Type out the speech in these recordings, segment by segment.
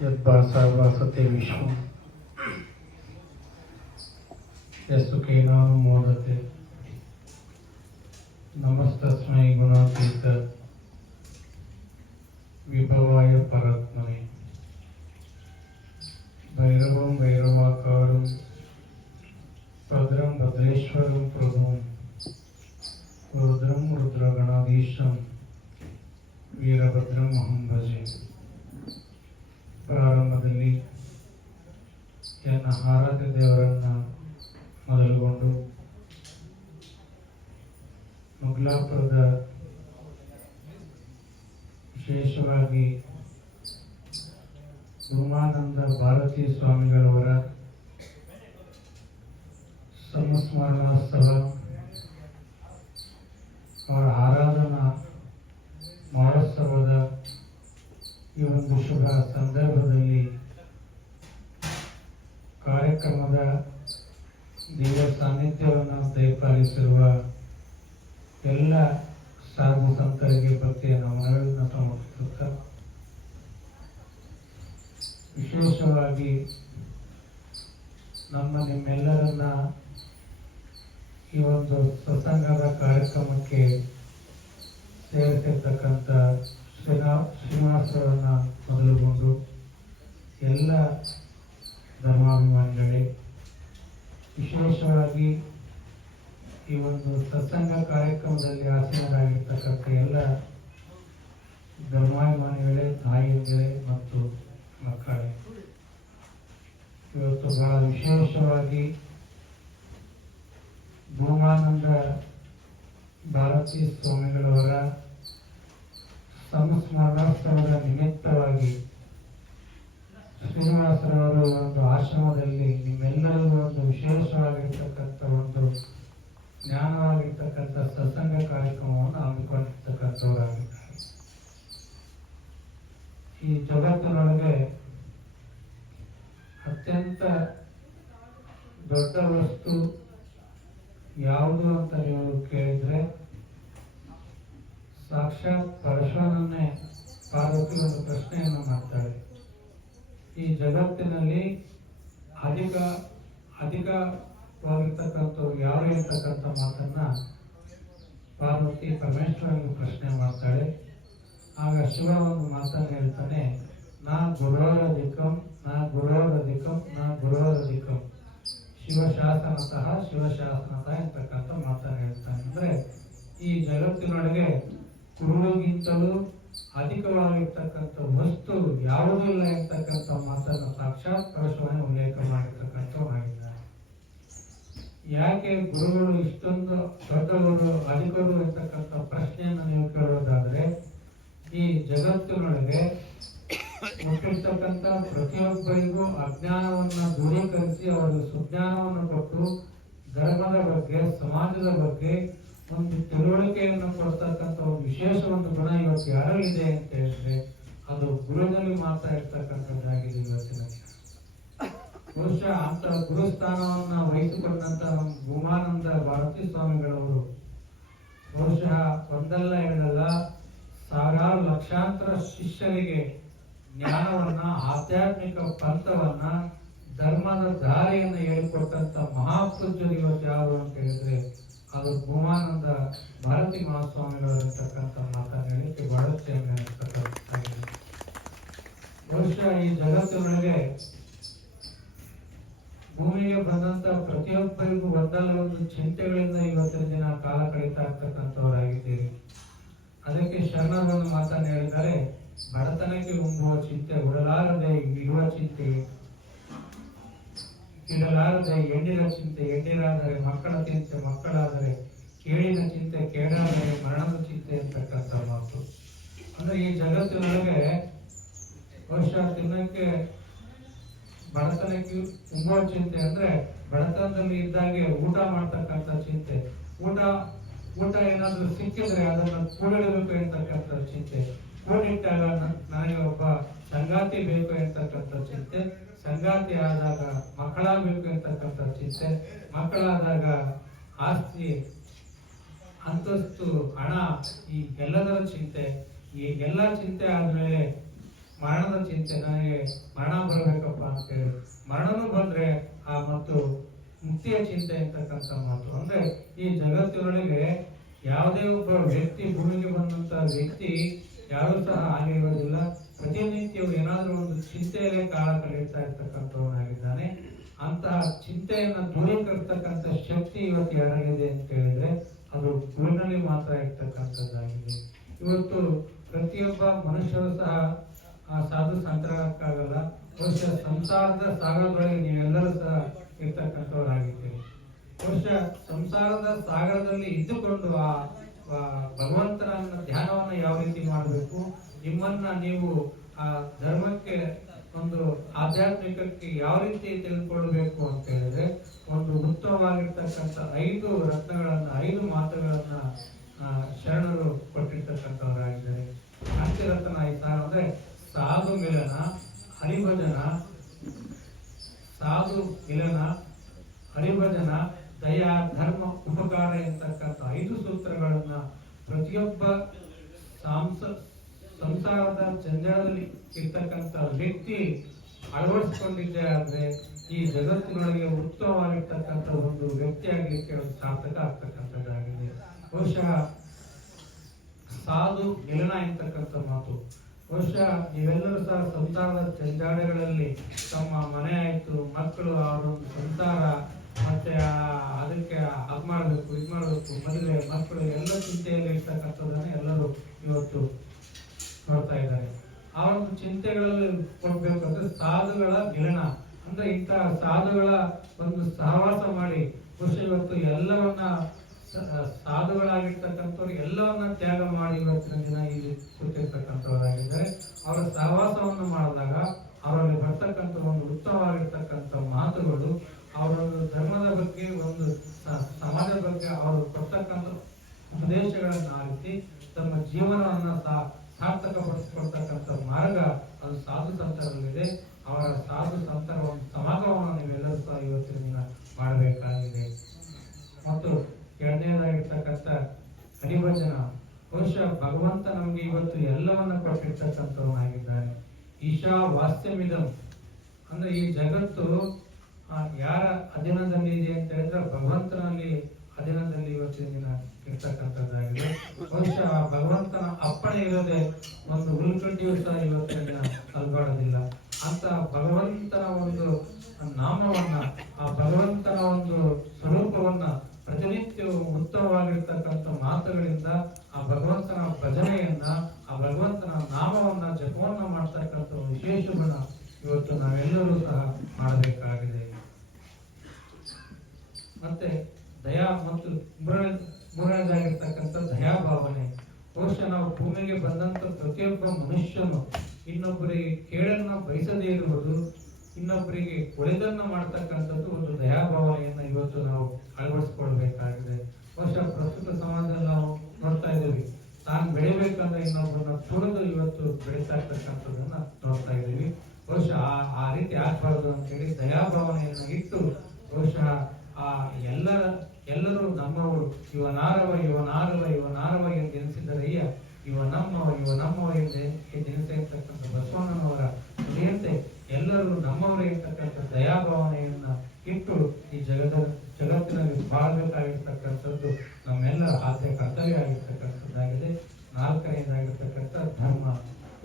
यद्भाषा भाषते विश्व यस्तुकेनां मोदते। नमस्तस्मै गुणातीत। विभवाय परत्मने भैरवं भैरवाकारं भद्रं भद्रेश्वरं प्रभुं। रुद्रं रुद्रगणाधीशं। वीरभद्रं अहं भजे। ಅವರ ಆರಾಧನಾ ಮಹೋತ್ಸವದ ಈ ಒಂದು ಶುಭ ಸಂದರ್ಭದಲ್ಲಿ ಕಾರ್ಯಕ್ರಮದ ದೇವ ಸಾನ್ನಿಧ್ಯವನ್ನು ದಯಪಾಲಿಸಿರುವ ಎಲ್ಲ ಸಾಧು ಸಂತರಿಗೆ ಭಕ್ತಿಯ ನಮನಗಳನ್ನು ಸಮರ್ಪಿಸುತ್ತ ವಿಶೇಷವಾಗಿ ನಮ್ಮ ನಿಮ್ಮೆಲ್ಲರನ್ನ ಈ ಒಂದು ಸತ್ಸಂಗದ ಕಾರ್ಯಕ್ರಮಕ್ಕೆ ಸೇರಿಸಿರ್ತಕ್ಕಂಥ ಶ್ರೀನಾ ಶ್ರೀನಿವಾಸರನ್ನು ಮೊದಲುಗೊಂಡು ಎಲ್ಲ ಧರ್ಮಾಭಿಮಾನಿಗಳೇ, ವಿಶೇಷವಾಗಿ ಈ ಒಂದು ಸತ್ಸಂಗ ಕಾರ್ಯಕ್ರಮದಲ್ಲಿ ಆಸೀನರಾಗಿರ್ತಕ್ಕಂಥ ಎಲ್ಲ ಧರ್ಮಾಭಿಮಾನಿಗಳೇ, ತಾಯಿಗಳೇ ಮತ್ತು ಮಕ್ಕಳೇ. ಇವತ್ತು ಬಹಳ ವಿಶೇಷವಾಗಿ ಭೂಮಾನಂದ ಭಾರತೀ ಸ್ವಾಮಿಗಳವರ ಸಂಸ್ಮರಣೋತ್ಸವದ ನಿಮಿತ್ತವಾಗಿ ಶ್ರೀನಿವಾಸರವರು ಒಂದು ಆಶ್ರಮದಲ್ಲಿ ನಿಮ್ಮೆಲ್ಲರಿಗೂ ಒಂದು ವಿಶೇಷವಾಗಿರ್ತಕ್ಕಂಥ ಒಂದು ಜ್ಞಾನವಾಗಿರ್ತಕ್ಕಂಥ ಸತ್ಸಂಗ ಕಾರ್ಯಕ್ರಮವನ್ನು ಹಮ್ಮಿಕೊಂಡಿರ್ತಕ್ಕಂಥವರಾಗಿದ್ದಾರೆ. ಈ ಜಗತ್ತಿನೊಳಗೆ ಅತ್ಯಂತ ದೊಡ್ಡ ವಸ್ತು ಯಾವುದು ಅಂತ ನೀವು ಕೇಳಿದ್ರೆ, ಸಾಕ್ಷಾತ್ ಪರಶುರಾಮನೇ ಪಾರ್ವತಿ ಒಂದು ಪ್ರಶ್ನೆಯನ್ನು ಮಾಡ್ತಾಳೆ. ಈ ಜಗತ್ತಿನಲ್ಲಿ ಅಧಿಕ, ಅಧಿಕವಾಗಿರ್ತಕ್ಕಂಥವ್ರು ಯಾರು ಇರ್ತಕ್ಕಂಥ ಮಾತನ್ನ ಪಾರ್ವತಿ ಪರಮೇಶ್ವರನಿಗೆ ಪ್ರಶ್ನೆ ಮಾಡ್ತಾಳೆ. ಆಗ ಶಿವ ಒಂದು ಮಾತನ್ನು ಹೇಳ್ತಾನೆ, ನಾ ಗುರೋರಧಿಕಂ ನಾ ಗುರೋರಧಿಕಂ ನಾ ಗುರೋರಧಿಕಂ ಶಿವಶಾಸನತಃ ಶಿವಶಾಸನ ಎಂತಕ್ಕಂಥ ಮಾತನ್ನು ಹೇಳ್ತಾನೆ. ಅಂದ್ರೆ ಈ ಜಗತ್ತಿನೊಳಗೆ ಗುರುವಿಗಿಂತಲೂ ಅಧಿಕವಾಗಿರ್ತಕ್ಕಂಥ ವಸ್ತು ಯಾವುದೂ ಇಲ್ಲ ಎಂತಕ್ಕಂಥ ಮಾತನ್ನು ಸಾಕ್ಷಾತ್ ಪರಶುವನ್ನು ಉಲ್ಲೇಖ ಮಾಡಿರ್ತಕ್ಕಂಥವಾಗಿದ್ದಾರೆ ಯಾಕೆ ಗುರುಗಳು ಇಷ್ಟೊಂದು ದೊಡ್ಡವರು, ಅಧಿಕರು ಎಂತಕ್ಕಂಥ ಪ್ರಶ್ನೆಯನ್ನು ನೀವು ಕೇಳೋದಾದ್ರೆ, ಈ ಜಗತ್ತಿನೊಳಗೆ ಹುಟ್ಟಿರ್ತಕ್ಕಂಥ ಪ್ರತಿಯೊಬ್ಬರಿಗೂ ಅಜ್ಞಾನವನ್ನ ದೂರೀಕರಿಸಿ ಅವರು ಸುಜ್ಞಾನವನ್ನು ಕೊಟ್ಟು ಧರ್ಮದ ಬಗ್ಗೆ, ಸಮಾಜದ ಬಗ್ಗೆ ಒಂದು ತಿಳುವಳಿಕೆಯನ್ನು ಕೊಡ್ತಕ್ಕಂಥ ಒಂದು ವಿಶೇಷ ಒಂದು ಗುಣ ಇವತ್ತು ಇದೆ ಅಂತ ಹೇಳಿದ್ರೆ, ಅದು ಗುರುದಲ್ಲಿ ಮಾತ್ರ ಇರ್ತಕ್ಕಂಥದ್ದಾಗಿದೆ ಇವತ್ತಿನ. ಬಹುಶಃ ಅಂತ ಗುರುಸ್ಥಾನವನ್ನ ವಹಿಸಿಕೊಂಡಂತ ಭೂಮಾನಂದ ಭಾರತೀ ಸ್ವಾಮಿಗಳವರು ಬಹುಶಃ ಒಂದಲ್ಲ ಎರಡಲ್ಲ ಸಾವಿರಾರು ಲಕ್ಷಾಂತರ ಶಿಷ್ಯರಿಗೆ ಜ್ಞಾನವನ್ನ, ಆಧ್ಯಾತ್ಮಿಕ ಪಂಥವನ್ನ, ಧರ್ಮದ ದಾರಿಯನ್ನು ಹೇಳಿಕೊಟ್ಟಂತ ಮಹಾಪೂಜ್ಯರು ಇವತ್ತು ಯಾರು ಅಂತ ಹೇಳಿದ್ರೆ, ಅದು ಭೂಮಾನಂದ ಭಾರತಿ ಮಹಾಸ್ವಾಮಿಗಳಿರ್ತಕ್ಕಂಥ ಮಾತನ್ನು ಹೇಳಿಕೆ ಬಹಳಷ್ಟು ಬಹುಶಃ ಈ ಜಗತ್ತಿನೊಳಗೆ ಭೂಮಿಗೆ ಬಂದಂತ ಪ್ರತಿಯೊಬ್ಬರಿಗೂ ಒಂದಲ್ಲ ಒಂದು ಚಿಂತೆಗಳಿಂದ ಇವತ್ತಿನ ದಿನ ಕಾಲ ಕಳೀತಾ ಇರ್ತಕ್ಕಂಥವರಾಗಿದ್ದೀರಿ. ಅದಕ್ಕೆ ಶರಣರೊಂದು ಮಾತನ್ನು ಹೇಳಿದರೆ ಬಡತನಕ್ಕೆ ಉಂಬುವ ಚಿಂತೆ, ಉಡಲಾರದೆ ಇರುವ ಚಿಂತೆ, ಇಡಲಾರದೆ ಎಣ್ಣಿನ ಚಿಂತೆ ಎಣ್ಣಿರಾದರೆ ಮಕ್ಕಳ ಚಿಂತೆ, ಮಕ್ಕಳಾದರೆ ಕೇಳಿನ ಚಿಂತೆ ಕೇಳಾದರೆ ಮರಣದ ಚಿಂತೆ ಅಂತಕ್ಕಂಥ ಮಾತು. ಅಂದ್ರೆ ಈ ಜಗತ್ತಿನೊಳಗೆ ಬಹುಶಃ ತಿನ್ನಕ್ಕೆ ಬಡತನಕ್ಕೆ ಉಂಬುವ ಚಿಂತೆ ಅಂದ್ರೆ ಬಡತನದಲ್ಲಿ ಇದ್ದಾಗೆ ಊಟ ಮಾಡ್ತಕ್ಕಂಥ ಚಿಂತೆ. ಊಟ ಊಟ ಏನಾದ್ರೂ ಸಿಕ್ಕಿದ್ರೆ ಅದನ್ನ ಕೂಡಿಡಬೇಕು ಅಂತಕ್ಕಂಥ ಚಿಂತೆ. ಕೂಡಿಟ್ಟಾಗ ಇಟ್ಟಾಗ ನನಗೆ ಒಬ್ಬ ಸಂಗಾತಿ ಬೇಕು ಎಂತಕ್ಕಂಥ ಚಿಂತೆ. ಸಂಗಾತಿ ಆದಾಗ ಮಕ್ಕಳಾಗಬೇಕು ಎಂತಕ್ಕಂಥ ಚಿಂತೆ. ಮಕ್ಕಳಾದಾಗ ಆಸ್ತಿ, ಅಂತಸ್ತು, ಹಣ, ಈ ಎಲ್ಲದರ ಚಿಂತೆ. ಈ ಎಲ್ಲ ಚಿಂತೆ ಆದ್ಮೇಲೆ ಮರಣದ ಚಿಂತೆ. ನನಗೆ ಮರಣ ಬರಬೇಕಪ್ಪ ಅಂತೇಳಿ. ಮರಣನೂ ಬಂದ್ರೆ ಆ ಮತ್ತು ಮುಕ್ತಿಯ ಚಿಂತೆ ಅಂತಕ್ಕಂಥ ಮಾತು. ಅಂದ್ರೆ ಈ ಜಗತ್ತಿನೊಳಗೆ ಯಾವುದೇ ಒಬ್ಬ ವ್ಯಕ್ತಿ ಭೂಮಿಗೆ ಬಂದಂತ ವ್ಯಕ್ತಿ ಯಾರು ಸಹ ಹಾಗೆ ಇರೋದಿಲ್ಲ ಪ್ರತಿನಿತ್ಯವೂ ಏನಾದ್ರೂ ಒಂದು ಚಿಂತೆಯಲ್ಲೇ ಕಾಲ ಕಳೆಯುತ್ತಾ ಇರ್ತಕ್ಕಂಥವನಾಗಿದ್ದಾನೆ ಅಂತಹ ಚಿಂತೆಯನ್ನ ದೂರೀಕರಿಸ್ತಕ್ಕಂಥ ಶಕ್ತಿ ಇವತ್ತು ಯಾರಾಗಿದೆ ಅಂತ ಹೇಳಿದ್ರೆ ಅದು ಗುರುನಲ್ಲಿ ಮಾತ್ರ ಇರ್ತಕ್ಕಂಥದ್ದಾಗಿದೆ. ಇವತ್ತು ಪ್ರತಿಯೊಬ್ಬ ಮನುಷ್ಯರು ಸಹ ಆ ಸಾಧು ಸಂತರಾಗಕ್ಕಾಗಲ್ಲ ಬಹುಶಃ ಸಂಸಾರದ ಸಾಗರದೊಳಗೆ ನೀವೆಲ್ಲರೂ ಸಹ ಇರ್ತಕ್ಕಂಥವರಾಗಿದ್ದೀರಿ. ಬಹುಶಃ ಸಂಸಾರದ ಸಾಗರದಲ್ಲಿ ಇದ್ದುಕೊಂಡು ಆ ಆ ಧ್ಯಾನವನ್ನು ಯಾವ ರೀತಿ ಮಾಡಬೇಕು? ನಿಮ್ಮನ್ನ ನೀವು, ಆ, ಧರ್ಮಕ್ಕೆ ಒಂದು ಆಧ್ಯಾತ್ಮಿಕಕ್ಕೆ ಯಾವ ರೀತಿ ತಿಳ್ಕೊಳ್ಬೇಕು ಅಂತ ಹೇಳಿದ್ರೆ, ಒಂದು ಉತ್ತಮವಾಗಿರ್ತಕ್ಕಂಥ ಐದು ರತ್ನಗಳನ್ನ, ಐದು ಮಾತುಗಳನ್ನ ಶರಣರು ಕೊಟ್ಟಿರ್ತಕ್ಕಂಥವರಾಗಿದ್ದಾರೆ. ರತ್ನ ಆಯ್ತಾ? ಅಂದ್ರೆ ಸಾಧು ಮಿಲನ, ಹರಿಭಜನ, ಸಾಧು ಮಿಲನ, ಹರಿಭಜನ ದಯಾ ಧರ್ಮ ಉಪಕಾರ ಎಂತಕ್ಕಂಥ ಐದು ಸೂತ್ರಗಳನ್ನ ಪ್ರತಿಯೊಬ್ಬ ಸಾಂಸ ಸಂಸಾರದ ಜಂಜಾಳದಲ್ಲಿ ಇರ್ತಕ್ಕಂಥ ವ್ಯಕ್ತಿ ಅಳವಡಿಸಿಕೊಂಡಿದ್ದೇ ಆದ್ರೆ ಈ ಜಗತ್ತಿನೊಳಗೆ ಉತ್ತಮವಾಗಿರ್ತಕ್ಕಂಥ ಒಂದು ವ್ಯಕ್ತಿಯಾಗಲಿಕ್ಕೆ ಒಂದು ಸಾರ್ಥಕ ಆಗ್ತಕ್ಕಂಥದ್ದಾಗಿದೆ. ಬಹುಶಃ ಸಾಧು ಗೆಲನ ಎಂತಕ್ಕಂಥ ಮಾತು. ಬಹುಶಃ ನೀವೆಲ್ಲರೂ ಸಹ ಸಂಸಾರದ ಜಂಜಾಡಗಳಲ್ಲಿ ತಮ್ಮ ಮನೆ ಆಯ್ತು, ಮಕ್ಕಳು ಅವರೊಂದು ಸಂಸಾರ ಮತ್ತೆ ಅದಕ್ಕೆ ಅದು ಮಾಡ್ಬೇಕು, ಇದ್ ಮಾಡ್ಬೇಕು, ಮದುವೆ, ಮಕ್ಕಳು ಎಲ್ಲ ಚಿಂತೆಯಲ್ಲಿ ಇರ್ತಕ್ಕಂಥದ್ದನ್ನ ಎಲ್ಲರೂ ಇವತ್ತು ನೋಡ್ತಾ ಇದ್ದಾರೆ. ಆ ಒಂದು ಚಿಂತೆಗಳಲ್ಲಿ ಕೊಡ್ಬೇಕಂದ್ರೆ ಸಾಧುಗಳ ಮಿಲನ ಅಂದ್ರೆ ಇಂತಹ ಸಾಧುಗಳ ಒಂದು ಸಹವಾಸ ಮಾಡಿ ಕೃಷಿ ಇವತ್ತು ಎಲ್ಲವನ್ನ ಸಾಧುಗಳಾಗಿರ್ತಕ್ಕಂಥವ್ರು ಎಲ್ಲವನ್ನ ತ್ಯಾಗ ಮಾಡಿ ಇವತ್ತಿನ ದಿನ ಇಲ್ಲಿ ಕೂತಿರ್ತಕ್ಕಂಥವರಾಗಿದ್ದಾರೆ ಅವರ ಸಹವಾಸವನ್ನು ಮಾಡಿದಾಗ ಅವರಲ್ಲಿ ಬರ್ತಕ್ಕಂಥ ಒಂದು ಉತ್ತಮವಾಗಿರ್ತಕ್ಕಂಥ ಮಾತುಗಳು ಅವರ ಒಂದು ಧರ್ಮದ ಬಗ್ಗೆ ಒಂದು ಸಮಾಜದ ಬಗ್ಗೆ ಅವರು ಕೊಡ್ತಕ್ಕಂಥ ಉಪದೇಶಗಳನ್ನ ಆರಿಸಿ ತಮ್ಮ ಜೀವನವನ್ನ ಸಾ- ಸಾರ್ಥಕಪಡಿಸಿಕೊಳ್ತಕ್ಕಂಥ ಮಾರ್ಗ ಅದು ಸಾಧು ಸಂತರಲ್ಲಿದೆ. ಅವರ ಸಾಧು ಸಂತರ ಒಂದು ಸಮಾಗಮವನ್ನು ನೀವೆಲ್ಲರೂ ಸಹ ಇವತ್ತಿನ ಮಾಡಬೇಕಾಗಿದೆ. ಮತ್ತು ಎರಡನೇದಾಗಿರ್ತಕ್ಕಂಥ ಹರಿಭಜನ. ಬಹುಶಃ ಭಗವಂತ ನಮಗೆ ಇವತ್ತು ಎಲ್ಲವನ್ನ ಕೊಟ್ಟಿರ್ತಕ್ಕಂಥವನಾಗಿದ್ದಾನೆ. ಈಶಾ ವಾಸ್ತವಿದಂ ಅಂದ್ರೆ ಈ ಜಗತ್ತು ಯಾರ ಅಧೀನದಲ್ಲಿ ಇದೆ ಅಂತ ಹೇಳಿದ್ರೆ ಭಗವಂತನಲ್ಲಿ ಅಧೀನದಲ್ಲಿ ಇವತ್ತಿನ ದಿನ ಇರ್ತಕ್ಕಂಥದ್ದಾಗಿದೆ ಬಹುಶಃ ಆ ಭಗವಂತನ ಅಪ್ಪಣೆ ಇರೋದೇ ಒಂದು ಹುಲ್ಕಡ್ಡಿಯೂ ಸಹ ಇವತ್ತಿನ ದಿನ ಅಲ್ಗಾಡೋದಿಲ್ಲ ಅಂತ ಭಗವಂತನ ಒಂದು ನಾಮವನ್ನ, ಆ ಭಗವಂತನ ಒಂದು ಸ್ವರೂಪವನ್ನ ಪ್ರತಿನಿತ್ಯವೂ ಉತ್ತಮವಾಗಿರ್ತಕ್ಕಂಥ ಮಾತುಗಳಿಂದ ಆ ಭಗವಂತನ ಭಜನೆಯನ್ನ, ಆ ಭಗವಂತನ ನಾಮವನ್ನ ಜಪವನ್ನ ಮಾಡ್ತಕ್ಕಂಥ ವಿಶೇಷ ಗುಣ ಇವತ್ತು ನಾವೆಲ್ಲರೂ ಸಹ ಮಾಡಬೇಕಾಗಿದೆ ಮತ್ತೆ ದಯಾ ಮತ್ತು ಮೂರನೇ ಮೂರನೇದಾಗಿರ್ತಕ್ಕಂಥ ದಯಾ ಭಾವನೆ ಬಹುಶಃ ನಾವು ಭೂಮಿಗೆ ಬಂದಂತ ಪ್ರತಿಯೊಬ್ಬ ಮನುಷ್ಯನು ಇನ್ನೊಬ್ಬರಿಗೆ ಕೇಳನ್ನ ಬಯಸದೇ ಇರುವುದು, ಇನ್ನೊಬ್ಬರಿಗೆ ಒಳಿತನ್ನ ಮಾಡ್ತಕ್ಕಂಥದ್ದು ಒಂದು ದಯಾಭಾವನೆಯನ್ನ ಇವತ್ತು ನಾವು ಅಳವಡಿಸ್ಕೊಳ್ಬೇಕಾಗಿದೆ. ಬಹುಶಃ ಪ್ರಸ್ತುತ ಸಮಾಜದಲ್ಲಿ ನಾವು ನೋಡ್ತಾ ಇದ್ದೀವಿ. ತಾನು ಬೆಳಿಬೇಕಂದ್ರೆ ಇನ್ನೊಬ್ಬರನ್ನ ತುಳಿದು ಇವತ್ತು ಬೆಳೀತಾ ಇರ್ತಕ್ಕಂಥದ್ದನ್ನ ನೋಡ್ತಾ ಇದ್ದೀವಿ. ಬಹುಶಃ ಆ- ಆ ರೀತಿ ಆಗ್ಬಾರ್ದು ಅಂತೇಳಿ ದಯಾಭಾವನೆಯನ್ನ ಇಟ್ಟು, ಬಹುಶಃ ಆ ಎಲ್ಲರ ಎಲ್ಲರೂ ನಮ್ಮವರು. ಇವನಾರವ ಇವ ನಾರವ ಎಂದು ಎನಿಸಿದ್ದರಯ್ಯ ಇವ ನಮ್ಮವ ಇವ ನಮ್ಮವ ಎಂದು ಜನತೆ ಇರ್ತಕ್ಕಂಥ ಬಸವಣ್ಣನವರ ನುಡಿಯಂತೆ ಎಲ್ಲರೂ ನಮ್ಮವರೇ ಇರ್ತಕ್ಕಂಥ ದಯಾಭಾವನೆಯನ್ನ ಇಟ್ಟು ಈ ಜಗದ, ಜಗತ್ತಿನಲ್ಲಿ ಬಾಳ್ಬೇಕಾಗಿರ್ತಕ್ಕಂಥದ್ದು ನಮ್ಮೆಲ್ಲರ ಆದ್ಯ ಕರ್ತವ್ಯ ಆಗಿರ್ತಕ್ಕಂಥದ್ದಾಗಿದೆ. ನಾಲ್ಕನೆಯದಾಗಿರ್ತಕ್ಕಂಥ ಧರ್ಮ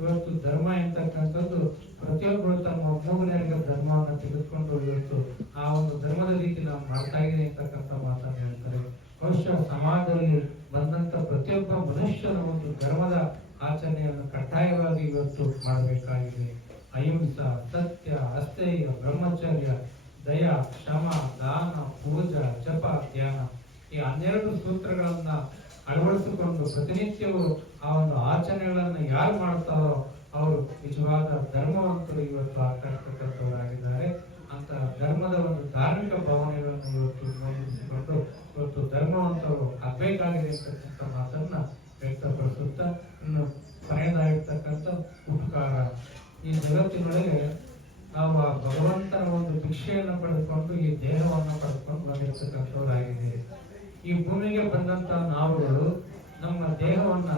ಇವತ್ತು ಧರ್ಮ ಎಂತಕ್ಕಂಥದ್ದು, ಪ್ರತಿಯೊಬ್ಬರು ತಮ್ಮ ಮೂಗನೇರಿಗೆ ಧರ್ಮವನ್ನು ತಿಳಿದುಕೊಂಡು ಇವತ್ತು ಆ ಒಂದು ಧರ್ಮದ ರೀತಿ ನಾವು ಮಾಡ್ತಾ ಇದೆ ಅಂತಕ್ಕಂಥ ಮಾತನ್ನು ಹೇಳ್ತಾರೆ. ಬಹುಶಃ ಸಮಾಜದಲ್ಲಿ ಬಂದಂತ ಪ್ರತಿಯೊಬ್ಬ ಮನುಷ್ಯನ ಒಂದು ಧರ್ಮದ ಆಚರಣೆಯನ್ನು ಕಡ್ಡಾಯವಾಗಿ ಇವತ್ತು ಮಾಡಬೇಕಾಗಿದೆ. ಅಹಿಂಸ, ಸತ್ಯ ಅಸ್ತೇಯ ಬ್ರಹ್ಮಚರ್ಯ, ದಯಾ, ಕ್ಷಮ, ದಾನ, ಪೂಜಾ, ಜಪ, ಧ್ಯಾನ ಈ ಹನ್ನೆರಡು ಸೂತ್ರಗಳನ್ನ ಪ್ರತಿನಿತ್ಯವೂ ಆ ಒಂದು ಆಚರಣೆಗಳನ್ನು ಯಾರು ಮಾಡ್ತಾರೋ ಅವರು ನಿಜವಾದ ಧರ್ಮವಂತರು ಇವತ್ತು ಆಗ್ತಕ್ಕಂಥವರಾಗಿದ್ದಾರೆ ಅಂತ ಧರ್ಮದ ಒಂದು ಧಾರ್ಮಿಕ ಭಾವನೆಗಳನ್ನು ಇವತ್ತು ಗಮನಿಸಿಕೊಂಡು ಇವತ್ತು ಧರ್ಮವಂತರು ಆಗ್ಬೇಕಾಗಿದೆ ಅಂತಕ್ಕಂಥ ಮಾತನ್ನ ವ್ಯಕ್ತಪಡಿಸುತ್ತಾ ಇನ್ನು ಕೊನೆಯದಾಗಿರ್ತಕ್ಕಂಥ ಉಪಕಾರ. ಈ ಜಗತ್ತಿನೊಳಗೆ ನಾವು ಆ ಭಗವಂತನ ಒಂದು ಭಿಕ್ಷೆಯನ್ನು ಪಡೆದುಕೊಂಡು, ಈ ದೇಹವನ್ನು ಪಡೆದುಕೊಂಡು ಬಂದಿರ್ತಕ್ಕಂಥವರಾಗಿದ್ದೀರಿ. ಈ ಭೂಮಿಗೆ ಬಂದಂತ ನಾವುಗಳು ನಮ್ಮ ದೇಹವನ್ನ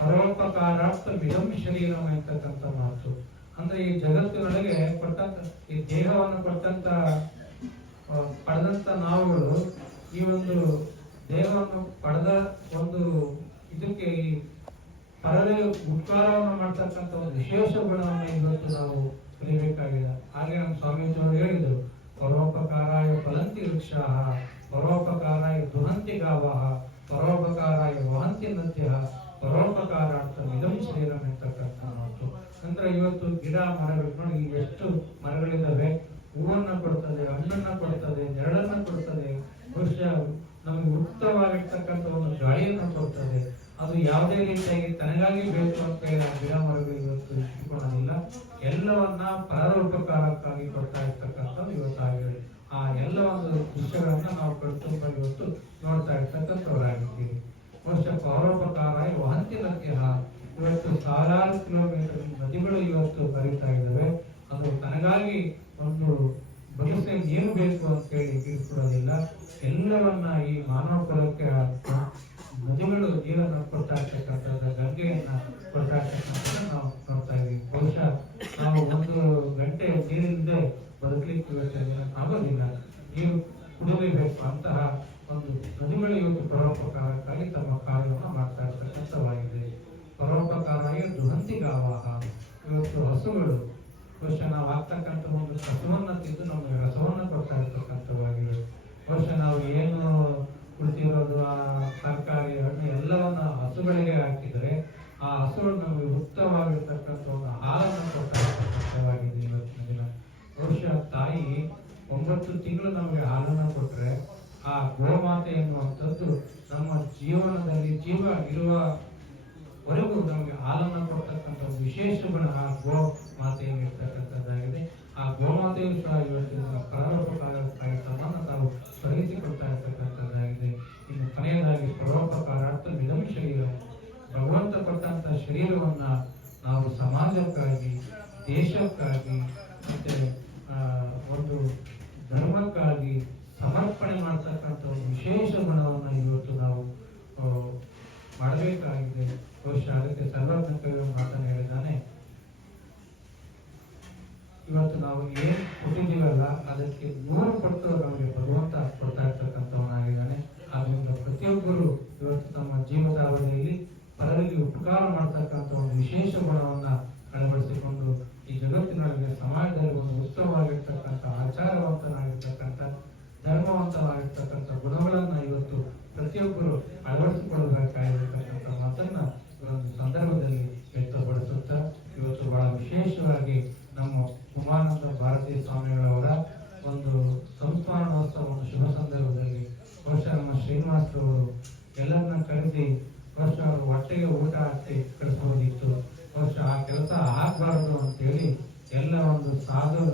ಪರೋಪಕಾರಾರ್ಥ ಮಿದಂ ಶರೀರಂ ಎಂತಕ್ಕಂಥ ಮಾತು. ಅಂದ್ರೆ ಈ ಜಗತ್ತಿನೊಳಗೆ ಕೊಟ್ಟಂತ, ಈ ದೇಹವನ್ನು ಕೊಟ್ಟಂತ ಪಡೆದಂತ ನಾವುಗಳು ಈ ಒಂದು ದೇಹವನ್ನು ಪಡೆದ ಒಂದು ಇದಕ್ಕೆ ಈ ಪರರಿಗೆ ಉಪಕಾರವನ್ನು ಮಾಡ್ತಕ್ಕಂಥ ಒಂದು ವಿಶೇಷ ಗುಣವನ್ನು ಇವತ್ತು ನಾವು ಕಲಿಬೇಕಾಗಿದೆ. ಹಾಗೆ ನಮ್ಮ ಸ್ವಾಮೀಜಿಯವರು ಹೇಳಿದರು, ಪರೋಪಕಾರಾಯ ಫಲಂತಿ ವೃಕ್ಷ ಪರೋಪಕಾರಾಯ ದುರಂತಿ ಗಾವಹ. ಪರೋಪಕಾರಾಯ ವಹಂತಿ ಪರೋಪಕಾರ ಅಂತ ಇದಂ ಶರೀರಂ ಎಂತಕ್ಕಂಥ ಮಾತು. ಅಂದ್ರೆ ಇವತ್ತು ಗಿಡ ಮರಗಳು ನೋಡಿ ಎಷ್ಟು ಮರಗಳಿದ್ದಾವೆ? ಹೂವನ್ನ ಕೊಡ್ತದೆ, ಹಣ್ಣನ್ನ ಕೊಡ್ತದೆ ನೆರಳನ್ನ ಕೊಡ್ತದೆ. ಬಹುಶಃ ನಮಗೆ ಉತ್ತಮವಾಗಿರ್ತಕ್ಕಂಥ ಒಂದು ಗಾಳಿಯನ್ನು ಕೊಡ್ತದೆ. ಅದು ಯಾವುದೇ ರೀತಿಯಾಗಿ ತನಗಾಗಿ ಬೇಕು ಅಂತ ಹೇಳಿ ಆ ಗಿಡ ಮರಗಳು ಇವತ್ತು ಇಟ್ಕೊಳ್ಳೋದಿಲ್ಲ. ಎಲ್ಲವನ್ನ ಪರರೂಪಕಾರಕ್ಕಾಗಿ ಕೊಡ್ತಾ ಇರ್ತಕ್ಕಂಥದ್ದು ಇವತ್ತು ಆಗಿದೆ ಆ ಎಲ್ಲ ಒಂದು ವಿಷಯಗಳನ್ನ ನಾವು ಕಣ್ತುಂಬ ಇವತ್ತು ನೋಡ್ತಾ ಇರ್ತಕ್ಕಂಥವ್ರಾಗಿದ್ದೀವಿ. ವರ್ಷ ಪರೋಪಕಾರ ವಹಂತಿ ನದ್ಯ ಇವತ್ತು ಸಾವಿರಾರು ಕಿಲೋಮೀಟರ್ ನದಿಗಳು ಇವತ್ತು ಬರೀತಾ ಇದ್ದಾವೆ. ಅದು ತನಗಾಗಿ ಒಂದು ಬದುಕಿಗೆ ಏನು ಬೇಕು ಅಂತ ಹೇಳಿ ತಿಳ್ಕೊಡೋದಿಲ್ಲ ಎಲ್ಲವನ್ನ ಈ ಮಾನವ ಕುಲಕ್ಕೆ ನದಿಗಳು ನೀರನ್ನು ಕೊಡ್ತಾ ಇರ್ತಕ್ಕಂಥದ್ದು ಗಂಗೆಯನ್ನ ಕೊಡ್ತಾ ನಾವು ನೋಡ್ತಾ ಇದೀವಿ ಬಹುಶಃ ನಾವು ಒಂದು ಗಂಟೆ ನೀರಿಲ್ಲದೆ ಬದುಕಲಿಕ್ಕೆ ಇವತ್ತು ಆಗೋದಿಲ್ಲ ನೀರು ಕುಡಿಯಲೇಬೇಕು ಅಂತಹ ನದಿಗಳು ಇವತ್ತು ಪರೋಪಕಾರಕ್ಕಾಗಿ ತಮ್ಮ ಕಾರ್ಯವನ್ನು ಮಾಡ್ತಾ ಇರ್ತಕ್ಕಂಥವಾಗಿದೆ ಪರೋಪಕಾರಾಯ ದುಹಂತಿ ಹಂತಿಗಾವಾಹ ಇವತ್ತು ಹಸುಗಳು ಬಹುಶಃ ನಾವು ಆಗ್ತಕ್ಕಂಥ ಒಂದು ಹಸುವನ್ನು ತಿಂದು ನಮಗೆ ರಸವನ್ನು ಕೊಡ್ತಾ ಇರ್ತಕ್ಕಂಥವಾಗಿದೆ ಬಹುಶಃ ನಾವು ಏನು ಕುಳಿತಿರೋದು ಆ ತರಕಾರಿ, ಹಣ್ಣು ಎಲ್ಲವನ್ನ ಹಸುಗಳಿಗೆ ಹಾಕಿದರೆ ಆ ಹಸುಗಳು ನಮಗೆ ಉತ್ತಮವಾಗಿರ್ತಕ್ಕಂಥ ಒಂದು ಹಾಲನ್ನು ಕೊಡ್ತಾ ಇರ್ತಕ್ಕಂಥವಾಗಿದೆ ಇವತ್ತಿನ ದಿನ. ಬಹುಶಃ ತಾಯಿ ಒಂಬತ್ತು ತಿಂಗಳು ನಮಗೆ ಹಾಲನ್ನ ಕೊಟ್ರೆ ಆ ಗೋಮಾತೆ ಎನ್ನುವಂಥದ್ದು ನಮ್ಮ ಜೀವನದಲ್ಲಿ ಜೀವ ಇರುವ ವರೆಗೂ ನಮಗೆ ಹಾಲನ್ನು ಕೊಡ್ತಕ್ಕಂಥ ಒಂದು ವಿಶೇಷ ಗುಣ ಆ ಗೋ ಮಾತೆಯನ್ನು ಇರ್ತಕ್ಕಂಥದ್ದಾಗಿದೆ ಆ ಗೋಮಾತೆಯು ಸಹ ಇವತ್ತಿನ ತಮ್ಮನ್ನು ತಾವು ತೊಡಗಿಸಿಕೊಳ್ತಾ ಇರ್ತಕ್ಕಂಥದ್ದಾಗಿದೆ. ಇನ್ನು ಕೊನೆಯದಾಗಿ ಪರೋಪಕಾರಾರ್ಥ ಮಿದಂ ಶರೀರ. ಭಗವಂತ ಕೊಟ್ಟಂತ ಶರೀರವನ್ನ ನಾವು ಸಮಾಜಕ್ಕಾಗಿ, ದೇಶಕ್ಕಾಗಿ ಮತ್ತೆ ಆ, ಒಂದು ಧರ್ಮಕ್ಕಾಗಿ ಸಮರ್ಪಣೆ ಮಾಡ್ತಕ್ಕಂಥ ಒಂದು ವಿಶೇಷ ಗುಣವನ್ನು ಇವತ್ತು ನಾವು ಆ, ಮಾಡಬೇಕಾಗಿದೆ ಬಹುಶಃ ಅದಕ್ಕೆ ಸರ್ವಜ್ಞ ಕವಿ ಮಾತನ್ನು ಹೇಳಿದ್ದಾನೆ ಇವತ್ತು ನಾವು ಏನು ಕೊಟ್ಟಿದ್ದೀವಲ್ಲ ಅದಕ್ಕೆ ನೂರು ಪಟ್ಟು ನಮಗೆ ಭಗವಂತ ಕೊಡ್ತಾ ಇರ್ತಕ್ಕಂಥವನಾಗಿದ್ದಾನೆ. ಆದ್ದರಿಂದ ಪ್ರತಿಯೊಬ್ಬರು ಇವತ್ತು ತಮ್ಮ ಜೀವಿತಾವಧಿಯಲ್ಲಿ ಪರರಿಗೆ ಉಪಕಾರ ಮಾಡ್ತಕ್ಕಂಥ ಒಂದು ವಿಶೇಷ ಗುಣವನ್ನ ಅಳವಡಿಸಿಕೊಂಡು ಈ ಜಗತ್ತಿನೊಳಗೆ ಸಮಾಜದಲ್ಲಿ ಒಂದು ಉತ್ತಮವಾಗಿರ್ತಕ್ಕಂಥ ಆಚಾರವಂತನಾಗಿರ್ತಕ್ಕಂಥ, ಧರ್ಮವಂತನಾಗಿರ್ತಕ್ಕಂಥ ಗುಣಗಳನ್ನ ಇವತ್ತು ಪ್ರತಿಯೊಬ್ಬರು ಅಳವಡಿಸಿಕೊಳ್ಳಬೇಕಾಗಿರ್ತಕ್ಕಂಥ ಮಾತನ್ನ ಒಂದು ಸಂದರ್ಭದಲ್ಲಿ ವ್ಯಕ್ತಪಡಿಸುತ್ತಾ, ಇವತ್ತು ಬಹಳ ವಿಶೇಷವಾಗಿ ನಮ್ಮ ಉಮಾನಂದ ಭಾರತೀಯ ಸ್ವಾಮಿಗಳವರ ಒಂದು ಒಂದು ಶುಭ ಸಂದರ್ಭದಲ್ಲಿ ವರ್ಷ ನಮ್ಮ ಶ್ರೀನಿವಾಸರವರು ಎಲ್ಲರನ್ನ ಕರೆಸಿ ವರ್ಷ ಅವರು ಹೊಟ್ಟೆಗೆ ಊಟ ಹಾಕಿ ಕಳಿಸಬಹುದಿತ್ತು ವರ್ಷ ಆ ಕೆಲಸ ಆಗ್ಬಾರದು ಅಂತೇಳಿ ಎಲ್ಲ ಒಂದು ಸಾಧು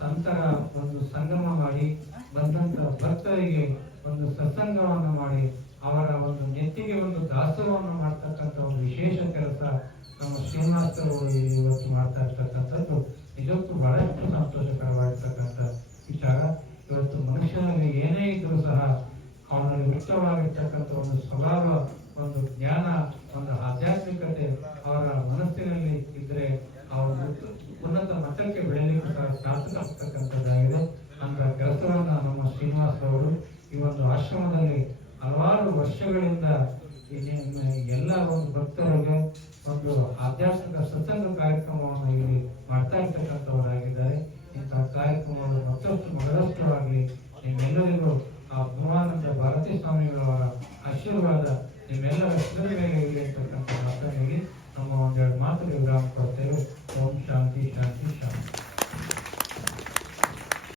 ಸಂತರ ಒಂದು ಸಂಗಮ ಮಾಡಿ ಬಂದಂತ ಭಕ್ತರಿಗೆ ಒಂದು ಸತ್ಸಂಗವನ್ನು ಮಾಡಿ ಅವರ ಒಂದು ನೆತ್ತಿಗೆ ಒಂದು ದಾಸೋಹವನ್ನು ಮಾಡ್ತಕ್ಕಂಥ ಒಂದು ವಿಶೇಷ ಕೆಲಸ ನಮ್ಮ ಶ್ರೀನಿವಾಸರು ಇವತ್ತು ಮಾಡ್ತಾ ಇರ್ತಕ್ಕಂಥದ್ದು ನಿಜಕ್ಕೂ ಬಹಳಷ್ಟು ಸಂತೋಷಕರವಾಗಿರ್ತಕ್ಕಂಥ ವಿಚಾರ ಇವತ್ತು ಮನುಷ್ಯನಲ್ಲಿ ಏನೇ ಇದ್ರೂ ಸಹ ಅವನಲ್ಲಿ ಉತ್ತಮವಾಗಿರ್ತಕ್ಕಂಥ ಒಂದು ಸ್ವಭಾವ, ಒಂದು ಜ್ಞಾನ, ಒಂದು ಆಧ್ಯಾತ್ಮಿಕತೆ ಅವರ ಮನಸ್ಸಿನಲ್ಲಿ ಇದ್ರೆ ಅವರು ಉನ್ನತ ಮಟ್ಟಕ್ಕೆ ಬೆಳೆಯಲಿಕ್ಕೆ ಸಹ ಸಾರ್ಥಕವಾಗ್ತಕ್ಕಂಥದ್ದಾಗಿದೆ ಅಂತ ಕೆಲಸವನ್ನ ನಮ್ಮ ಶ್ರೀನಿವಾಸ ಅವರು ಈ ಒಂದು ಆಶ್ರಮದಲ್ಲಿ ಹಲವಾರು ವರ್ಷಗಳಿಂದ ಎಲ್ಲ ಒಂದು ಭಕ್ತರಿಗೆ ಒಂದು ಆಧ್ಯಾತ್ಮಿಕ ಸತ್ಸಂಗ ಕಾರ್ಯಕ್ರಮವನ್ನು ಇಲ್ಲಿ ಮಾಡ್ತಾ ಇರ್ತಕ್ಕಂಥವರಾಗಿದ್ದಾರೆ. ಇಂತಹ ಕಾರ್ಯಕ್ರಮಗಳು ಮತ್ತಷ್ಟು ಮಗದಷ್ಟು ಆಗಲಿ ನಿಮ್ಮೆಲ್ಲರಿಗೂ ಆ ಪೂರ್ಣಾನಂದ ಭಾರತೀ ಸ್ವಾಮಿಗಳವರ ಆಶೀರ್ವಾದ ನಿಮ್ಮೆಲ್ಲರ ಇರಲಿ ಇರತಕ್ಕಂಥ ಮಾತನಿಗೆ ನಮ್ಮ ಒಂದೆರಡು ಮಾತು ವಿರಾಮ ಕೊಡ್ತೇವೆ. ಓಂ ಶಾಂತಿ ಶಾಂತಿ ಶಾಂತಿ.